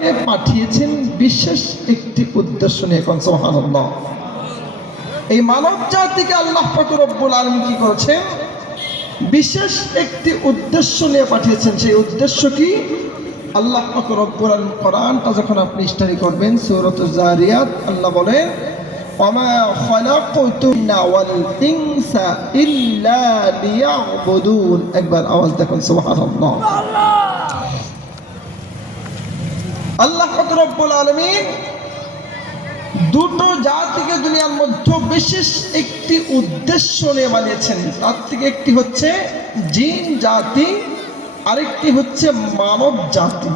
পাঠিয়েছেন বিশেষ একটি উদ্দেশ্য নিয়ে। কোন সুবহানাল্লাহ। এই মানব জাতিকে আল্লাহ পাক রব্বুল আলামিন কি করেছেন? বিশেষ একটি উদ্দেশ্য নিয়ে পাঠিয়েছেন। সেই উদ্দেশ্য কি? আল্লাহ পাক রব্বুল আলামিন কোরআনটা যখন আপনি স্টাডি করবেন সূরাতুজ জারিয়াত, আল্লাহ বলেন ওয়ামা খালাকতুনা ওয়াল ইনসা ইল্লা লিয়াবুদুন। একবার আওয়াজ দেখুন সুবহানাল্লাহ। আল্লাহ পাক রব্বুল আলামিন দুটো জাতিকে দুনিয়ার মধ্যে বিশেষ একটি উদ্দেশ্য নিয়ে বানিয়েছেন। তার থেকে একটি হচ্ছে জিন জাতি, আরেকটি হচ্ছে মানব জাতি।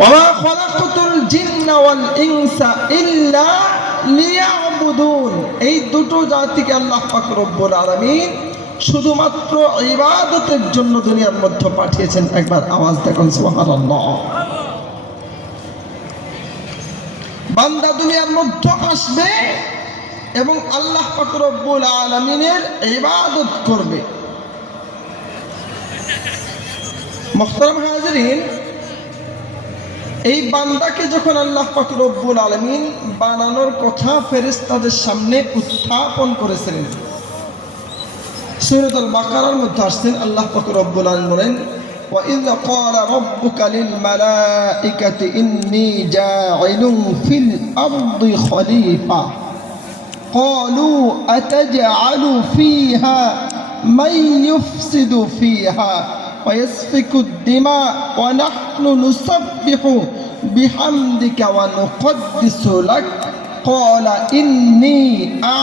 ওয়া খালাকাতুল জিন্না ওয়াল ইনসা ইল্লা লিয়াবুদুন। এই দুটো জাতিকে আল্লাহ পাক রব্বুল আলামিন শুধুমাত্র ইবাদতের জন্য দুনিয়ার মধ্যে পাঠিয়েছেন। একবার আওয়াজ দেখুন সুবহানাল্লাহ। বান্দা দুনিয়ার মধ্যে আসবে এবং আল্লাহ পাক রব্বুল আলামিনের ইবাদত করবে। মুহতারাম হাজিরিন, এই বান্দাকে যখন আল্লাহ পাক রব্বুল আলামিন বানানোর কথা ফেরেশতাদের সামনে উত্থাপন করেছিলেন, সূরাতুল বাকারার মধ্যে আসছেন আল্লাহ পাক রব্বুল আলামিন বলেন وَإِذْ قَالَ رَبُّكَ لِلْمَلَائِكَةِ إِنِّي جَاعِلٌ فِي الْأَرْضِ خَلِيفَةً قَالُوا أَتَجْعَلُ فِيهَا مَن يُفْسِدُ فِيهَا وَيَسْفِكُ الدِّمَاءَ وَنَحْنُ نُسَبِّحُ بِحَمْدِكَ وَنُقَدِّسُ لَكَ قَالَ إِنِّي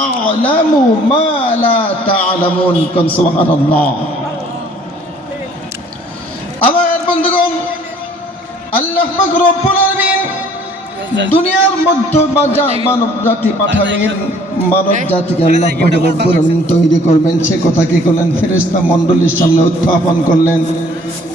أَعْلَمُ مَا لَا تَعْلَمُونَ। سبحان الله। আমার বন্ধুগণ, আল্লাহ পাক রব্বুল আলামিন দুনিয়ার মধ্যে মানব জাতি পাঠাবেন। মানব জাতিকে আল্লাহ পাক রব্বুল আলামিন তৈরি করবেন। সে কথা কি করলেন? ফেরেশতা মণ্ডলীর সামনে উত্থাপন করলেন।